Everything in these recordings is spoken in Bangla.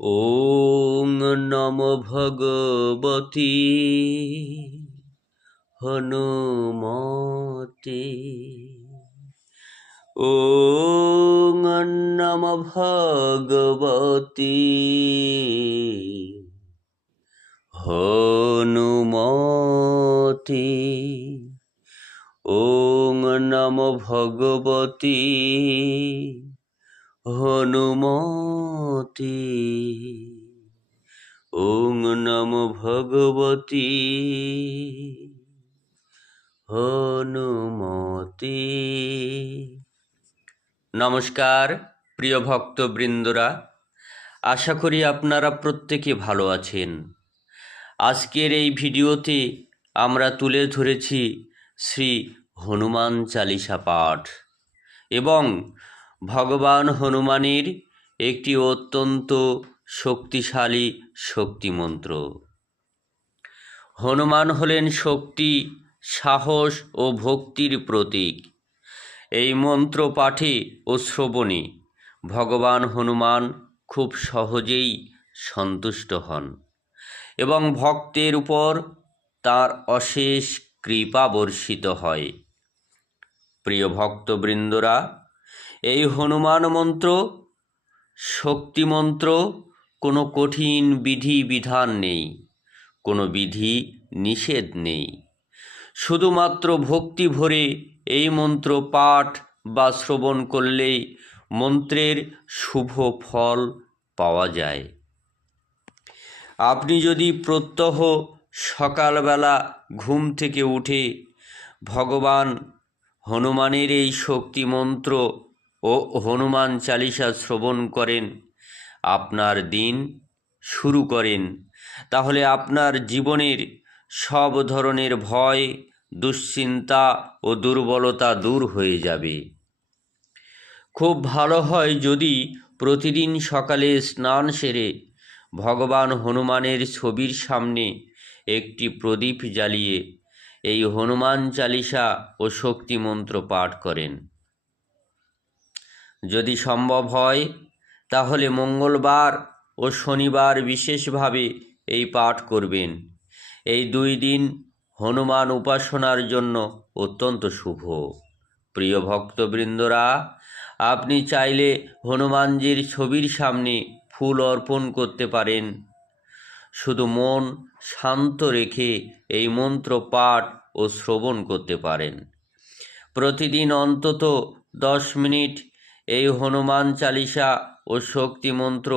ওং নমো ভগবতি হনুমতে। ওং নমো ভগবতি হনুমতে। ওং নমো ভগবতি হনুমতে। ওং নমো ভগবতি হনুমতে। নমস্কার প্রিয় ভক্তবৃন্দরা, আশা করি আপনারা প্রত্যেকে ভালো আছেন। আজকের এই ভিডিওতে আমরা তুলে ধরেছি শ্রী হনুমান চালিসা পাঠ এবং ভগবান হনুমানের একটি অত্যন্ত শক্তিশালী শক্তিমন্ত্র। হনুমান হলেন শক্তি, সাহস ও ভক্তির প্রতীক। এই মন্ত্র পাঠে ও শ্রবণে ভগবান হনুমান খুব সহজেই সন্তুষ্ট হন এবং ভক্তের উপর তাঁর অশেষ কৃপা বর্ষিত হয়। প্রিয় ভক্তবৃন্দরা, এই হনুমান মন্ত্র শক্তিমন্ত্র। কোনো কঠিন বিধি বিধান নেই, কোনো বিধি নিষেধ নেই। শুধুমাত্র ভক্তি ভরে এই মন্ত্র পাঠ বা শ্রবণ করলেই মন্ত্রের শুভ ফল পাওয়া যায়। আপনি যদি প্রত্যহ সকালবেলা ঘুম থেকে উঠে ভগবান হনুমানের এই শক্তি মন্ত্র ও হনুমান চালিসা শ্রবণ করেন, আপনার দিন শুরু করেন, তাহলে আপনার জীবনের সব ধরনের ভয়, দুশ্চিন্তা ও দুর্বলতা দূর হয়ে যাবে। খুব ভালো হয় যদি প্রতিদিন সকালে স্নান সেরে ভগবান হনুমানের ছবির সামনে একটি প্রদীপ জ্বালিয়ে এই হনুমান চালিসা ও শক্তি মন্ত্র পাঠ করেন। যদি সম্ভব হয় তাহলে মঙ্গলবার ও শনিবার বিশেষভাবে এই পাঠ করবেন। এই 2 দিন হনুমান উপাসনার জন্য অত্যন্ত শুভ। প্রিয় ভক্তবৃন্দরা, আপনি চাইলে হনুমানজির ছবির সামনে ফুল অর্পণ করতে পারেন। শুধু মন শান্ত রেখে এই মন্ত্র পাঠ ও শ্রবণ করতে পারেন। প্রতিদিন অন্তত 10 মিনিট এই হনুমান চালিসা ও শক্তি মন্ত্র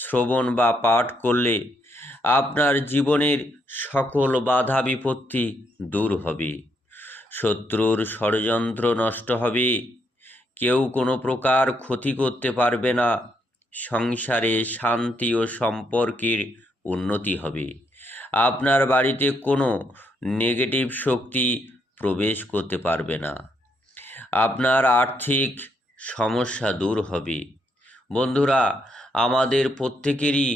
শ্রবণ বা পাঠ করলে আপনার জীবনের সকল বাধা বিপত্তি দূর হবে, শত্রুর ষড়যন্ত্র নষ্ট হবে, কেউ কোনো প্রকার ক্ষতি করতে পারবে না, সংসারে শান্তি ও সম্পর্কের উন্নতি হবে, আপনার বাড়িতে কোনো নেগেটিভ শক্তি প্রবেশ করতে পারবে না, আপনার আর্থিক সমস্যা দূর হবে। বন্ধুরা, আমাদের প্রত্যেকেরই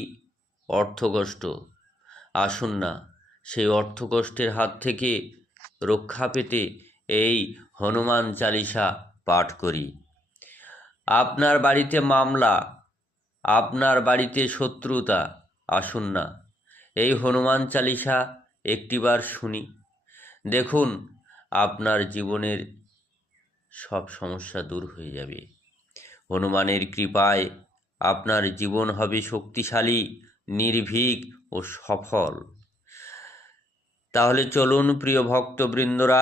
অর্থকষ্ট। আসুন না সেই অর্থকষ্টের হাত থেকে রক্ষা পেতে এই হনুমান চালিসা পাঠ করি। আপনার বাড়িতে মামলা, আপনার বাড়িতে শত্রুতা, আসুন না এই হনুমান চালিসা একটিবার শুনি। দেখুন আপনার জীবনের সব সমস্যা দূর হয়ে যাবে। হনুমানের কৃপায় আপনার জীবন হবে শক্তিশালী, নির্ভীক ও সফল। তাহলে চলুন প্রিয় ভক্তবৃন্দরা,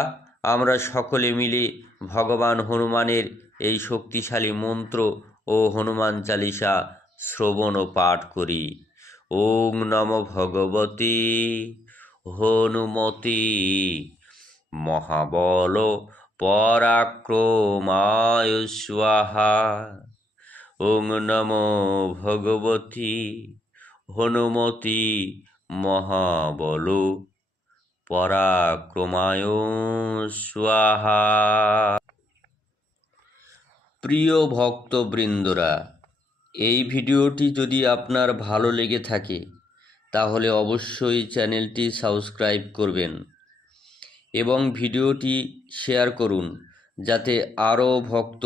আমরা সকলে মিলে ভগবান হনুমানের এই শক্তিশালী মন্ত্র ও হনুমান চালিসা শ্রবণ ও পাঠ করি। ওং নমো ভগবতি হনুমতি মহাবল পরাক্রমায় স্বাহা। ওং নমো ভগবতি হনুমতি মহাবল পরাক্রমায় স্বাহা। প্রিয় ভক্তবৃন্দরা, এই ভিডিওটি যদি আপনার ভালো লেগে থাকে তাহলে অবশ্যই চ্যানেলটি সাবস্ক্রাইব করবেন এবং ভিডিওটি শেয়ার করুন, যাতে আরও ভক্ত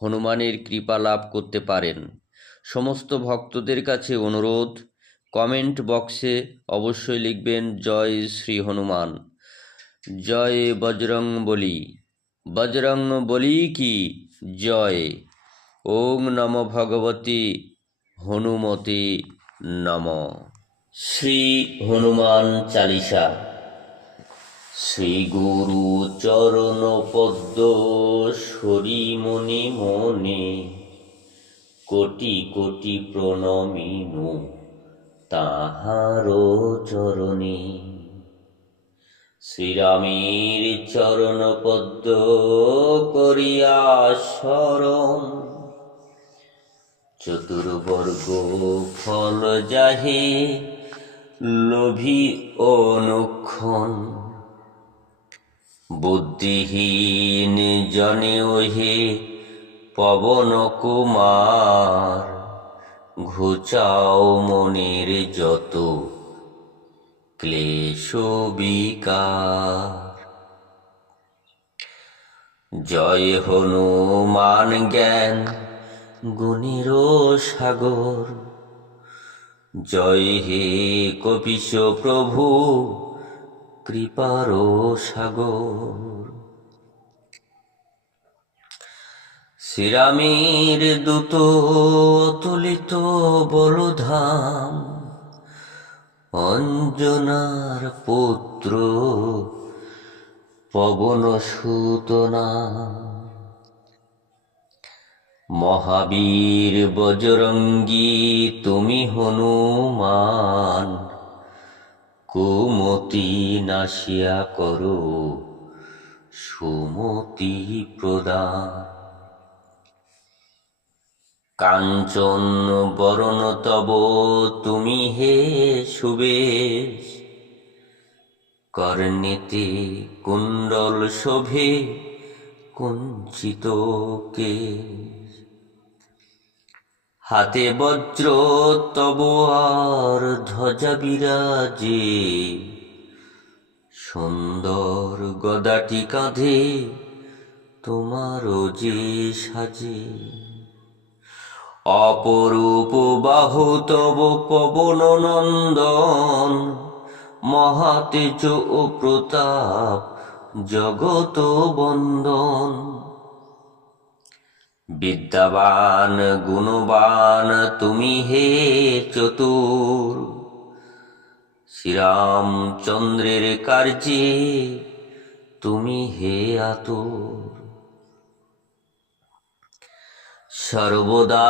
হনুমানের কৃপা লাভ করতে পারেন। সমস্ত ভক্তদের কাছে অনুরোধ, কমেন্ট বক্সে অবশ্যই লিখবেন জয় শ্রী হনুমান, জয় বজরংবলী, বজরংবলী কি জয়। ওং নম ভগবতী হনুমতে নম। শ্রী হনুমান চালিসা। শ্রী গুরু চরণ পদ্ম সরি মনে মনে, কোটি কোটি প্রণমিনু তাহার চরণে। শ্রীরামের চরণ পদ্ম করিয়া শরণ, চতুর্বর্গ ফল যাহে লোভী অনুক্ষণ। বুদ্ধিহীন জনে ওহে পবন কুমার, ঘুচাও মনের যত ক্লেশ বিকার। জয় হনুমান জ্ঞান গুণের সাগর, জয় হে কপিশ প্রভু কৃপার সাগর। শ্রীরামের দূত অতুলিত বলধাম, অঞ্জনার পুত্র পবন সুত নাম। মহাবীর বজরঙ্গী তুমি হনুমান, কুমতি নাশিয়া করো সুমতি প্রদান। কাঞ্চন বরণ তব তুমি হে সুবেশ, কর্ণেতে কুণ্ডল শোভে কুঞ্চিত কেশ। হাতে বজ্র তব আর ধ্বজা বিরাজে, সুন্দর গদাটি কাঁধে তোমার যে সাজে। অপরূপ বাহু তব পবন নন্দন, মহাতেজ ও প্রতাপ জগত বন্দন। বিদ্যাবান গুণবান তুমি হে চতুর, শ্রীরামচন্দ্রের কার্যে তুমি হে আতুর। সর্বদা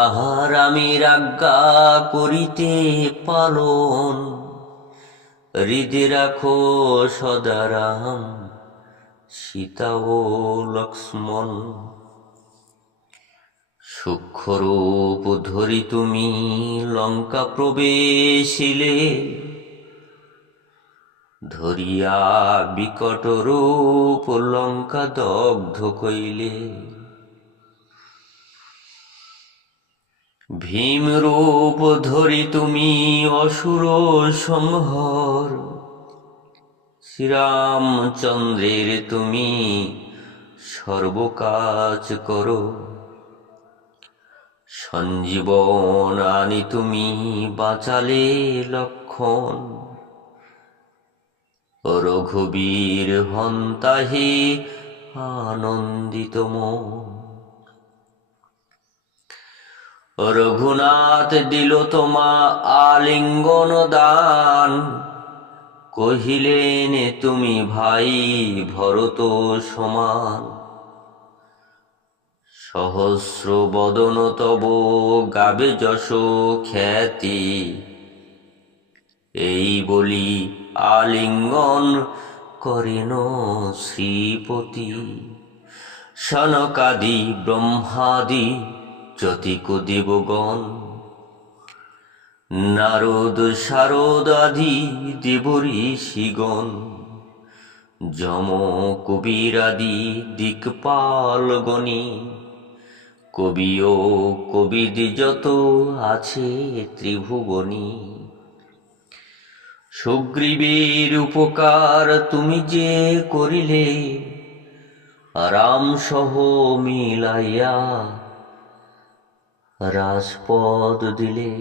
রামের আজ্ঞা করিতে পালন, হৃদে রাখো সদা রাম সীতা ও লক্ষ্মণ। সূক্ষ্মরূপ ধরি তুমি লঙ্কা প্রবেশিলে, ধরিয়া বিকট রূপ লঙ্কা দগ্ধ কইলে। ভীম রূপ ধরি তুমি অসুর সংহর, শ্রীরামচন্দ্রের তুমি সর্বকাজ করো। সঞ্জীবন আনি তুমি বাঁচালে লক্ষণ, রঘুবীর হন্তা হে আনন্দিত মন। রঘুনাথ দিল তোমা আলিঙ্গন দান, কহিলেন তুমি ভাই ভরত সমান। সহস্র বদন তব গাবে যশ খ্যাতি, এই বলি আলিঙ্গন করেন শ্রীপতি। সনকাদি ব্রহ্মাদি যতিক দেবগণ, নারদ শারদ আদি দেব ঋষিগণ। যম কবিরাদি দিকপালগণী, কবি ও কবিদ যত আছে ত্রিভুবনী। সুগ্রীবের উপকার তুমি যে করিলে, রাম সহ মিলাইয়া রাজপদ দিলে।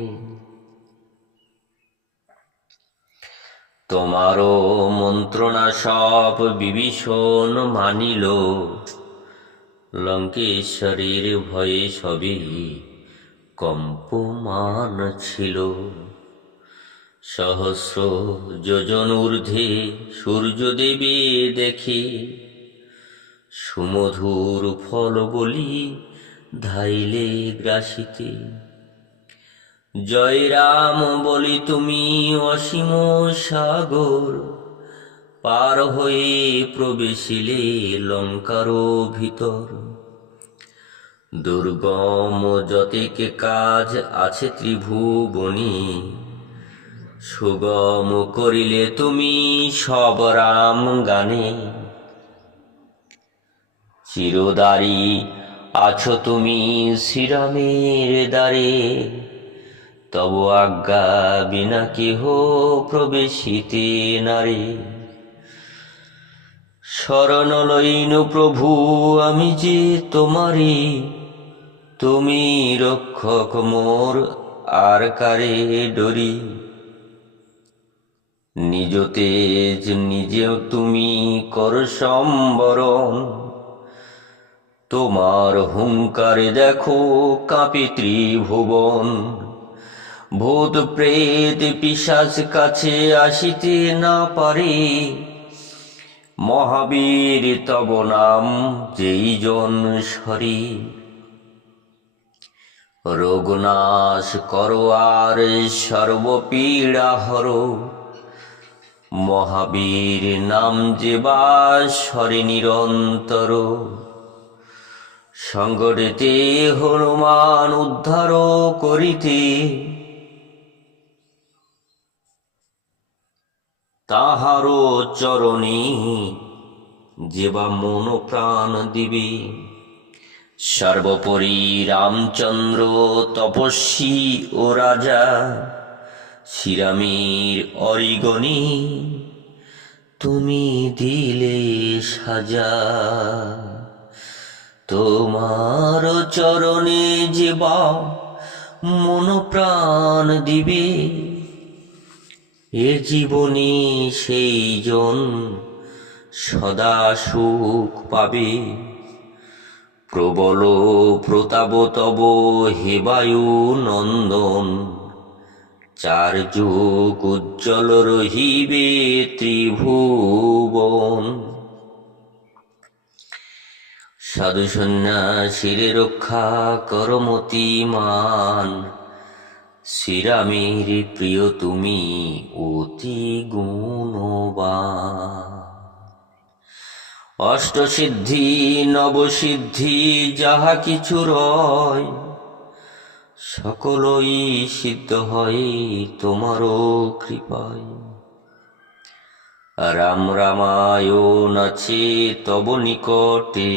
তোমারও মন্ত্রণা সব বিভীষণ মানিল, লঙ্কেশ্বরীর ভয়ে সবই কম্পমান ছিল। সহস্র যোজন ঊর্ধ্বে সূর্যদেবে দেখে, সুমধুর ফল বলি ধাইলে গ্রাসিতে। জয় রাম বলি তুমি অসীম সাগর, পার হয়ে প্রবেশিলে লঙ্কার ভিতর। দুর্গম যতেক কাজ আছে ত্রিভুবনে, সুগম করিলে তুমি সব রাম গানে। চিরদারি আছো তুমি শ্রীরামের দ্বারে, তব আজ্ঞা বিনা কেহ প্রবেশিতে নারে। শরণ লইনু প্রভু আমি যে তোমারি, তুমি রক্ষক মোর আর কারে ডরি। নিজ তেজ নিজে তুমি কর সম্বরণ, তোমার হুঙ্কারে দেখো কাঁপে ত্রিভুবন। ভূত প্রেত পিশাচ কাছে আসিতে না পারে, মহাবীর তব নাম যেই জন সরি। রোগনাশ করো আর সর্বপীড়া হরো, মহাবীর নাম যে বা সরে নিরন্তর। সংগঠিতে হনুমান উদ্ধার করিতে, তাহারও চরণে যেবা মন প্রাণ দিবে। সর্বোপরি রামচন্দ্র তপস্বী ও রাজা, শ্রীরামের অরিগণী তুমি দিলে সাজা। তোমার চরণে যেবা মন প্রাণ দিবে, এ জীবনে সেই জন সদা সুখ পাবে। প্রবল প্রতাপ তব হে বায়ু নন্দন, চার যুগ উজ্জ্বল রহিবে ত্রিভুবন। সাধু সন্ন্যাসীর রক্ষা করমতিমান, শ্রীরামের প্রিয় তুমি অতি গুণবান। অষ্টসিদ্ধি নবসিদ্ধি যাহা কিছু রয়, সকলই সিদ্ধ হয় তোমারও কৃপায়। রাম রামায়ণ আছে তব নিকটে,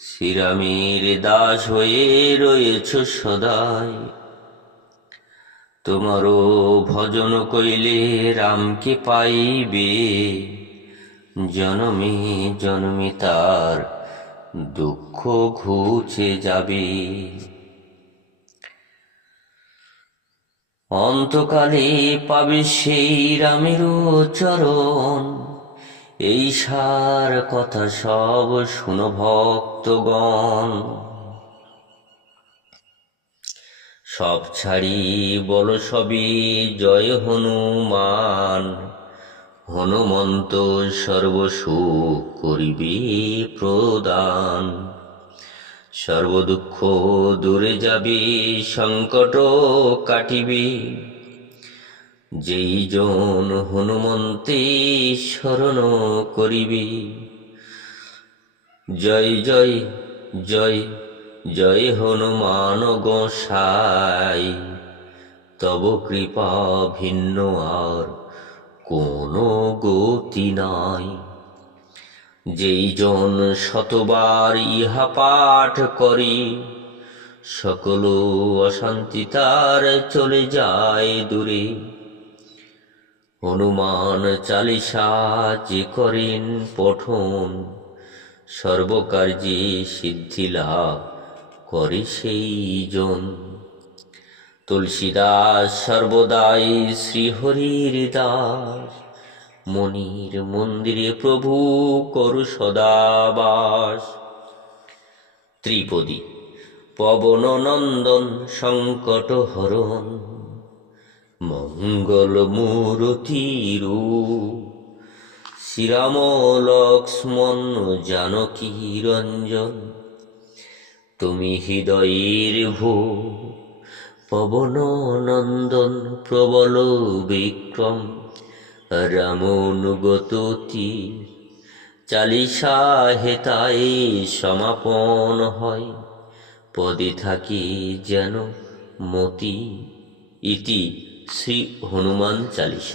শ্রীরামের দাস হয়ে রয়েছ সদাই। তোমারও ভজন কইলে রামকে পাইবে, জনমে জন্মে তার দুঃখ ঘুচে যাবে। অন্তকালে পাবে সেই রামেরও চরণ, এই সার কথা সব শুনো ভক্তগণ। সব ছাড়ি বল সবই জয় হনুমান, হনুমন্ত সর্বসুখ করিবে প্রদান। সর্বদুঃখ দূরে যাবে সংকট কাটিবে, যেই জন হনুমন্তে শরণ করিবে। জয় জয় জয় জয় হনুমান গোসাই, তব কৃপা ভিন্ন আর কোনো গতি নাই। যেই জন শতবার ইহা পাঠ করি, সকল অশান্তি তার চলে যায় দূরে। হনুমান চালিসা যে করেন পঠন, সর্বকার্যে সিদ্ধি লাভ করে সেই জন। তুলসীদাস সর্বদাই শ্রীহরির দাস, মনির মন্দিরে প্রভু করু সদাবাস। ত্রিপদী পবন নন্দন সংকট হরণ, মঙ্গল মূরতি রূপ, শ্রীরাম লক্ষ্মণ জানকী রঞ্জন, তুমি হৃদয়ের ভূ। পবন নন্দন প্রবল বিক্রম, রামানুগত তীর, চালিসা হেতায় সমাপন হয়, পদে থাকে যেন মতি। ইতি শ্রী হনুমান চালিসা।